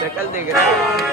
शक्ल देख रहे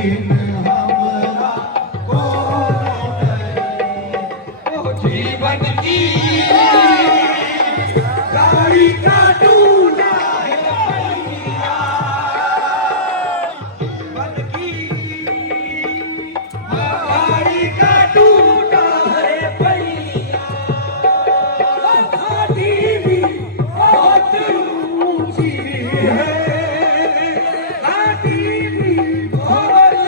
बिन हमरा को ओ जीवन की गाड़ी का टूटा है पहिया, जीवन की गाड़ी का टूटा है पहिया, घाटी भी बहुत ऊंची है, घाटी भी बहुत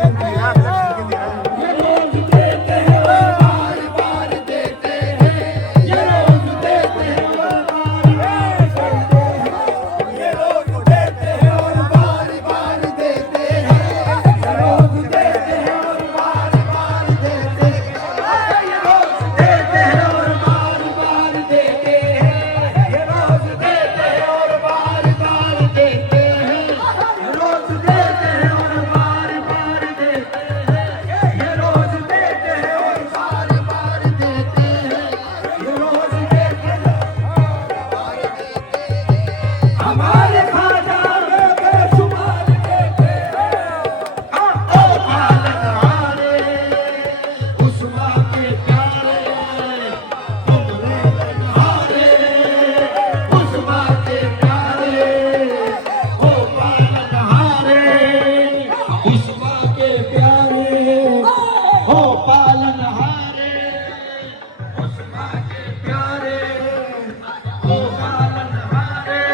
ये रोज देते हैं और बार बार देते हैं, ये रोज देते हैं और बार बार करते हैं, ये रोज देते हैं और बार बार देते हैं, ये रोज देते हैं और बार बार देते हैं, ये रोज देते हैं और बार बार देते हैं, ये रोज देते हैं और बार बार देते हैं, ये रोज देते हैं और बार बार देते हैं, ये रोज देते हैं और बार बार देते हैं, ये रोज देते हैं हमारे खाजा में बेशुमार देते हैं, ओ पालनहारे उस माँ के प्यारे, तुमरे बनहारे उस माँ के प्यारे, ओ पालनहारे उस माँ के प्यारे, ओ पालनहारे उस माँ के प्यारे, ओ पालनहारे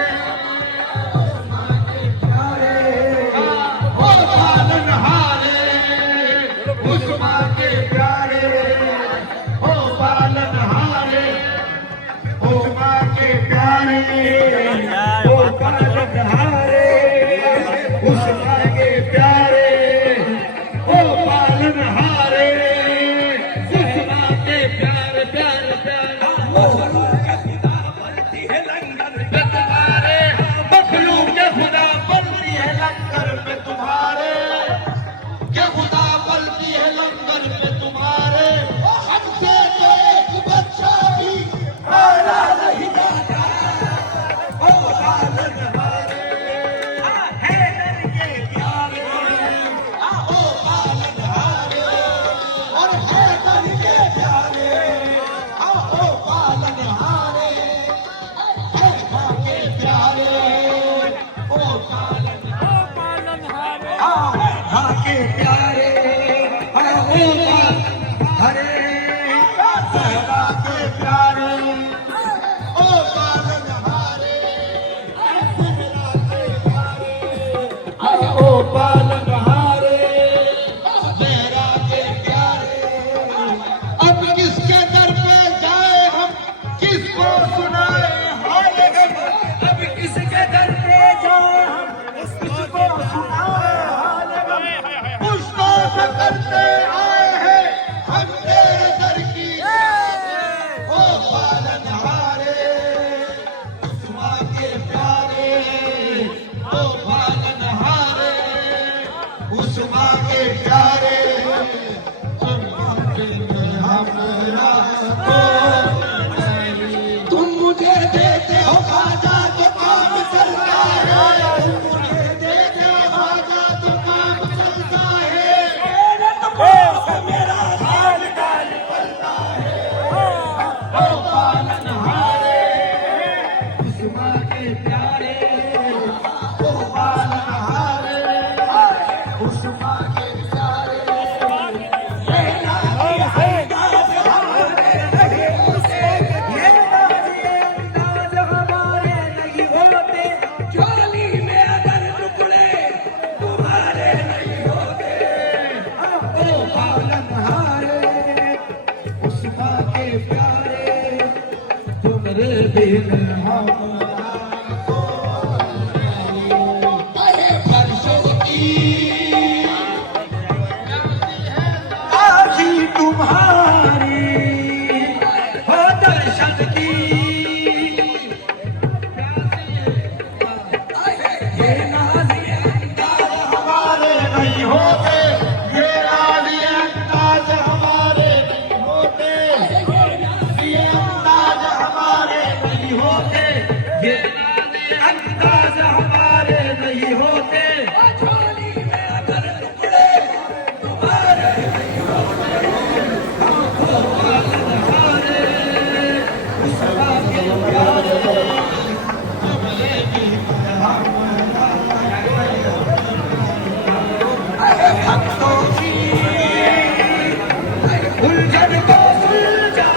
उस माँ के प्यारे, ओ पालनहारे उस माँ के प्यारे, ओ पालनहारे उस माँ के प्यारे, ओ पालनहारे उस माँ के प्यारे, ओ पालनहारे उस माँ के प्यारे, प्यारे प्यारे तुम्हारे मखलूक के खुदा बनती है लंगर पे तुम्हारे, के खुदा बनती है लंगर पे तुम्हारे, हमसे तो एक बच्चा भी मारा नहीं जाता, ओ पालनहारे है नर के प्यारे, ओ पालनहारे और है नर के प्यारे, ओ पालनहारे है माँ के प्यारे, ओ पालनहारे माँ के प्यारे, ओ पालनहारे सहरा के प्यारे, ओ पालनहारे सहरा के प्यारे, ओ पालनहारे सहरा के प्यारे, अब किसके दर पे जाए हम, किसको सुनाए हाल गम, अब किसके दर पे जाए हम, किसको सुनाए हाल गम, पुश्तों से करते आए हैं हम तेरे दर की, ओ पालनहारे उस माँ के प्यारे, ओ पालनहारे उस माँ के प्यारे, तुम मुझे देते हो खाजा तो काम चलता है, तुम मुझे देते हो खाजा तो काम चलता है, मेरे तो से मेरा हाल डाल पलता है, ओ पालनहारे उस माँ के प्यारे, ओ पालनहारे उस माँ के प्यारे, ये नाज़ अंदाज़ हमारे नहीं होते, ये नाज़ अंदाज़ हमारे नहीं होते, चोली में अगर टुकड़े तुम्हारे नहीं होते, ओ पालनहारे उस माँ के प्यारे, तुमरे बिन हमारा अरे बरसों की आजी तुम्हारी हो दर्शन की, ये नाज़ अंदाज़ हमारे नहीं होते, ये नाज़ अंदाज़ हमारे नहीं होते, ये अंदाज़ हमारे नहीं होते, ये अंदाज़ हमारे नहीं होते, चोली में अगर टुकड़े तुम्हारे नहीं होते, ओ पालनहारे उस माँ के प्यारे, तुमरे बिन हमारा अरे भक्तों की उलझन को सुलझा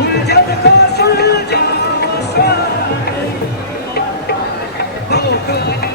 उलझन को सुलझा रोज